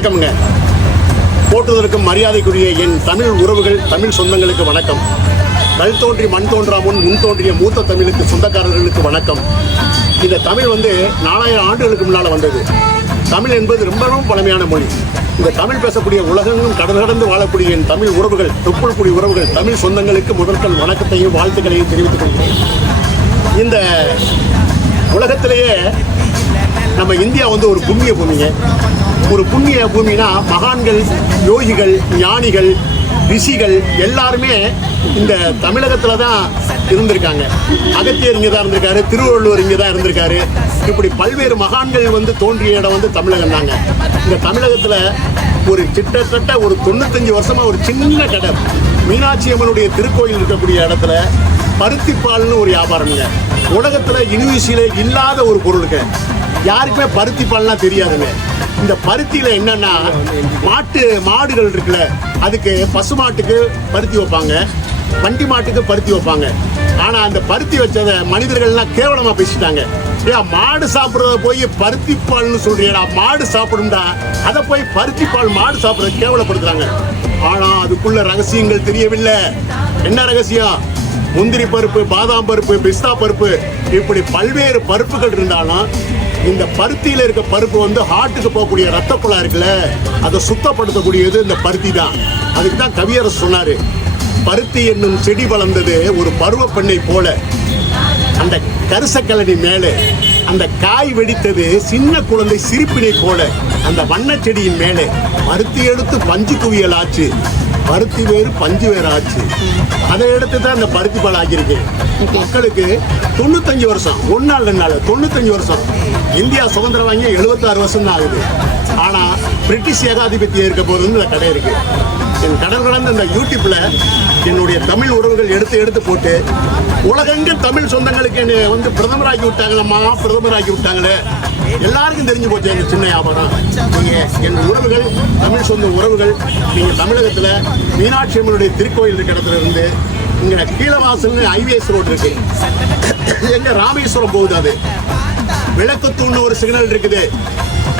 வணக்கம்ங்க. போற்றுவதற்கும் மரியாதைக்குரிய என் தமிழ் உறவுகள், தமிழ் சொந்தங்களுக்கு வணக்கம். கல் தோன்றி மண் தோன்றா முன் தோன்றிய மூத்த தமிழுக்கு சொந்தக்காரர்களுக்கு வணக்கம். இந்த தமிழ் 4000 ஆண்டுகளுக்கு முன்னால் வந்தது. தமிழ் என்பது ரொம்பவும் பழமையான மொழி. இந்த தமிழ் பேசக்கூடிய உலகங்களும் கடல் கடந்து வாழக்கூடிய என் தமிழ் உறவுகள், தொப்புள்குடி உறவுகள், தமிழ் சொந்தங்களுக்கு முதற்கண் வணக்கத்தையும் வாழ்த்துக்களையும் தெரிவித்துக் கொள்கிறேன். இந்த உலகத்திலேயே நம்ம இந்தியா ஒரு புண்ணிய பூமிங்க. ஒரு புண்ணிய பூமினா மகான்கள், யோகிகள், ஞானிகள், ரிஷிகள் எல்லாருமே இந்த தமிழகத்தில் தான் இருந்திருக்காங்க. அகத்தியர் இங்கே தான் இருந்திருக்காரு, திருவள்ளுவர் இங்கே தான் இருந்திருக்காரு. இப்படி பல்வேறு மகான்கள் தோன்றிய இடம் தமிழகம் தாங்க. இந்த தமிழகத்தில் ஒரு கிட்டத்தட்ட ஒரு 95 வருஷமா ஒரு சின்ன கடை, மீனாட்சி அம்மனுடைய திருக்கோயில் இருக்கக்கூடிய இடத்துல பருத்திப்பால்னு ஒரு வியாபாரம்ங்க. உலகத்தில் யூனிவர்சிட்டியில இல்லாத ஒரு பொருளுங்க. யாருக்குமே பருத்தி பால்லாம் தெரியாதுங்க. இந்த பருத்தியில என்னன்னா மாடுகள் இருக்குல்ல, அதுக்கு பசு மாட்டுக்கு பருத்தி வைப்பாங்க, வண்டி மாட்டுக்கு பருத்தி வைப்பாங்க. ஆனா அந்த பருத்தி வச்சதை மனிதர்கள்லாம் கேவலமா பேசிட்டாங்க. மாடு சாப்பிடுறத போய் பருத்தி பால்னு சொல்றியடா, மாடு சாப்பிடும்டா, அதை போய் பருத்தி பால் மாடு சாப்பிடுறத கேவலப்படுத்துறாங்க. ஆனா அதுக்குள்ள ரகசியங்கள் தெரியவில்லை. என்ன ரகசியம்? முந்திரி பருப்பு, பாதாம் பருப்பு, பிஸ்தா பருப்பு, இப்படி பல்வேறு பருப்புகள் இருந்தாலும் இந்த பருத்தியில இருக்க பருப்பு ஹார்ட்டுக்கு போகக்கூடிய ரத்த குழாய் இருக்குல்ல, அதை சுத்தப்படுத்தக்கூடியது இந்த பருத்தி தான். அதுக்கு தான் கவியரசு சொன்னாரு, பருத்தி என்னும் செடி வளர்ந்தது ஒரு பருவ பெண்ணை போல, அந்த கரிசக்கலனி மேலே அந்த காய் வெடித்தது சின்ன குழந்தை சிரிப்பினை போல, அந்த வண்ண செடியின் மேலே பருத்தி எடுத்து பஞ்சு குவியல் ஆச்சு, பருத்தி வேறு பஞ்சு வேறு ஆச்சு. அதை எடுத்து தான் இந்த பருத்தி பால் ஆகியிருக்கேன். மக்களுக்கு 95 வருஷம், 1 நாள் 2 நாள் 95 வருஷம். இந்தியா சுதந்திரம் வாங்கி 76 வருஷம் தான் ஆகுது. ஆனா பிரிட்டிஷ் ஏகாதிபத்தியம் இருக்க போது இந்த கடை இருக்கு. என் கடல் கடந்த இந்த யூடியூப்ல என்னுடைய தமிழ் உறவுகள் எடுத்து போட்டு உலகெங்கும் தமிழ் சொந்தங்களுக்கு என்னை பிரதமராக்கி விட்டாங்களம்மா, பிரதமராக்கி விட்டாங்களே, எல்லாருக்கும் தெரிஞ்சு போச்சு எங்க சின்ன வியாபாரம். நீங்க என் உறவுகள், தமிழ் சொந்த உறவுகள், நீங்க தமிழகத்துல மீனாட்சி அம்மனுடைய திருக்கோயில் இருக்கிற இடத்துல இருந்து இங்க கீழவாசல் ஹைவேஸ் ரோடு இருக்கு, எங்க ராமேஸ்வரம் போகுது, அது விளக்குத்தூண் ஒரு சிக்னல் இருக்குது,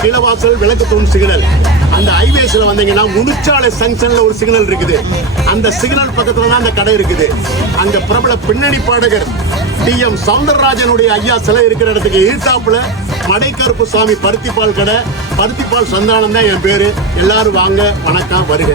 கீழவாசல் விளக்குத்தூண் சிக்னல். அந்த ஹைவேஸ்ல வந்தீங்கன்னா முனிச்சாலை ஜங்ஷன்ல ஒரு சிக்னல் இருக்குது, அந்த சிக்னல் பக்கத்துல தான் அந்த கடை இருக்குது. அங்க பிரபல பின்னணி பாடகர் TM சௌந்தரராஜனுடைய ஐயா சிலை இருக்கிற இடத்துக்கு ஈர்த்தாப்புல மடைக்கருப்பு சாமி பருத்திப்பால் கடை, பருத்திப்பால் சந்தானம் தான் என் பேரு. எல்லாரும் வாங்க, வணக்கம், வருக.